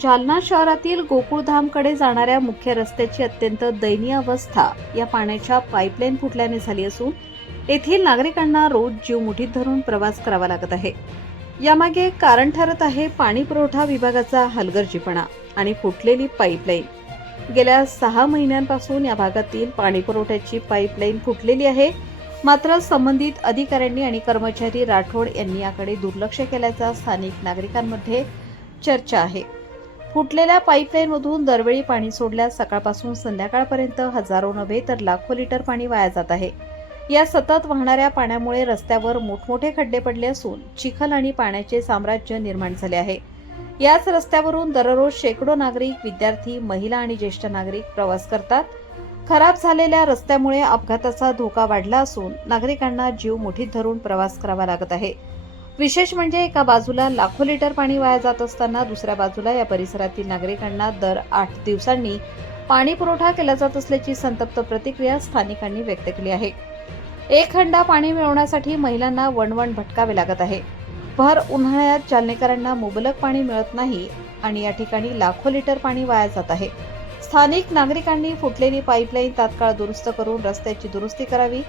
जालना शहरातील गोकुळधामकडे जाणाऱ्या मुख्य रस्त्याची अत्यंत दयनीय अवस्था या पाण्याच्या पाईपलाईन फुटल्याने झाली असून येथील नागरिकांना रोज जीव मुठीत धरून प्रवास करावा लागत आहे। यामागे एक कारण ठरत आहे पाणी पुरवठा विभागाचा हलगर्जीपणा आणि फुटलेली पाईपलाईन। गेल्या 6 महिन्यांपासून या भागातील पाणी पुरवठ्याची पाईपलाईन फुटलेली आहे, मात्र संबंधित अधिकाऱ्यांनी आणि कर्मचारी राठोड यांनी याकडे दुर्लक्ष केल्याचा स्थानिक नागरिकांमध्ये चर्चा आहे। फुटलेल्या पाईपलाईनमधून दरवेळी पाणी सोडल्यास सकाळपासून संध्याकाळपर्यंत हजारो नव्हे तर लाखो लिटर पाणी वाया जात आहे। या सतत वाहणाऱ्या पाण्यामुळे रस्त्यावर मोठमोठे खड्डे पडले असून चिखल आणि पाण्याचे साम्राज्य निर्माण झाले आहे। याच रस्त्यावरून दररोज शेकडो नागरिक, विद्यार्थी, महिला आणि ज्येष्ठ नागरिक प्रवास करतात। खराब झालेल्या रस्त्यामुळे अपघाताचा धोका वाढला असून नागरिकांना जीव मुठीत धरून प्रवास करावा लागत आहे। विशेष म्हणजे एका बाजूला लाखो लिटर पाणी वाया जात असताना दुसऱ्या बाजूला या परिसरातील नागरिकांना दर 8 दिवसांनी पाणी पुरवठा केला जात असल्याची संतप्त प्रतिक्रिया स्थानिकांनी व्यक्त केली आहे। एक हंडा पाणी मिळवण्यासाठी महिलांना वणवण भटकावे लागत आहे। भर उन्हाळ्यात जालनेकरांना मुबलक पाणी मिळत नाही आणि या ठिकाणी लाखो लिटर पाणी वाया जात आहे। स्थानिक नागरिकांनी फुटलेली पाईपलाईन तात्काळ दुरुस्त करून रस्त्याची दुरुस्ती करावी,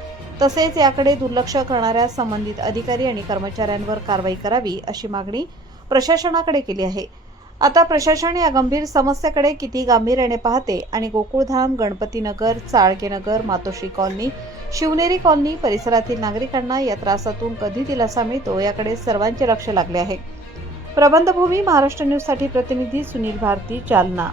तसेच याकडे दुर्लक्ष करणाऱ्या संबंधित अधिकारी आणि कर्मचाऱ्यांवर कारवाई करावी अशी मागणी प्रशासनाकडे केली आहे। आता प्रशासन या गंभीर समस्येकडे किती गांभीर्याने पाहते आणि गोकुळधाम, गणपतीनगर, चाळगेनगर, मातोश्री कॉलनी, शिवनेरी कॉलनी परिसरातील नागरिकांना या त्रासातून कधी दिलासा मिळतो याकडे सर्वांचे लक्ष लागले आहे। प्रबंधभूमी महाराष्ट्र न्यूज साठी प्रतिनिधी सुनील भारती, जालना।